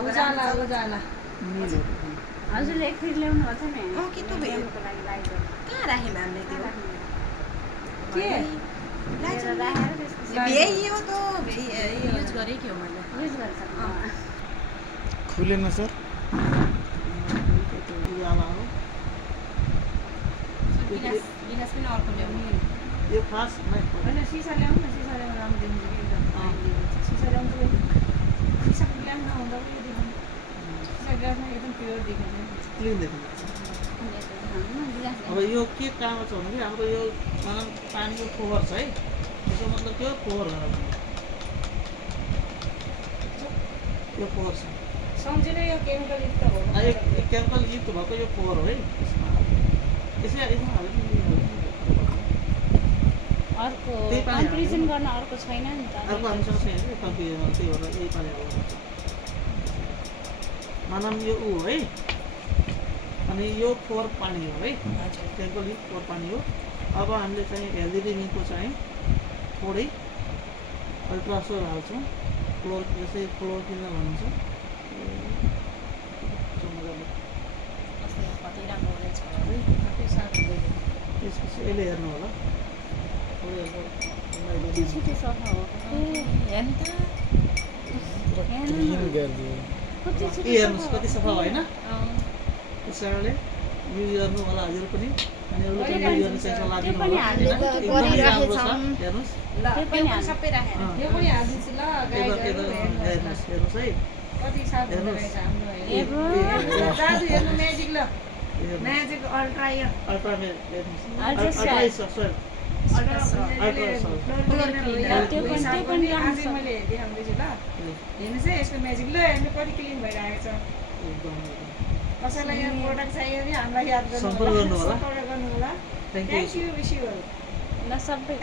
उजाला उजाला हजुरले एक फिट ल्याउनु भएको छ नि कि त्यो ल्याउनुको लागि लाइट कहाँ राख्यौँ हामीले त्यो के यही हो त युज गरेँ कि हो मैले युज गर्छ खुलेन सर गिलास पनि अर्को ल्याउनु यो खास होइन सिसा ल्याउनु न सिसा ल्याउनु राम्रो देखिन्छ कि एकदम सिसा ल्याउनु सिसाको ग्लास नहुँदा पनि यो देखाउनु सिसा ग्लासमा एकदम प्योर देखिन्छ क्लिन देखिन्छ अब यो के काम छ भने हाम्रो यो मानव पानीको फोहोर छ है त्यसको मतलब के हो फोहोर गरेर यो फोहोर छ सम्झिनु यो केमिकल युक्त हो यो केमिकल युक्त भएको यो फोहोर हो है यसमा हाल्नु अर्को कम्पेरिजन गर्न अर्को छैन नि त अर्को हामीसँग छैन कि कम्पेरिजन त्यही भएर यही पानी हाल्नु मानव यो ऊ है अनि यो फोहोर पानी हो है केमिकल युक्त फोहोर पानी हो अब हामीले चाहिँ हेल्दी लिभिङको चाहिँ थोरै अल्ट्रासोल हाल्छौँ फ्लोर जस्तै फ्लोर क्लिनर भनिन्छ कति राम्रो रहेछ त्यसपछि यसले हेर्नु होला छिटो सफा हो हेर्नु त हेर्नुहोस् कति सफा होइन त्यस कारणले यो गर्नु होला हजुर पनि अनि अरूले पनि यो गर्ने चाहिँ सल्लाह दिनु होला एकदमै राम्रो छ हेर्नुहोस् सबै राखेर यो पनि हालिदिन्छु ल गाइडहरू हेर्नुहोस् हेर्नुहोस् है कति साफ हुँदो रहेछ हाम्रो दाजु हेर्नु म्याजिक ल म्याजिक अल्ट्रा यो अल्ट्रा हेर्नुहोस् त्यो पनि आजै मैले देखाउँदैछु ल हेर्नुहोस् है यसको म्याजिक ल हेर्नु कति क्लिन भइरहेको छ कसैलाई यहाँ प्रोडक्ट चाहियो भने हामीलाई याद गर्नु होला सम्पर्क गर्नु होला थ्याङ्क यू विश यू ल सबै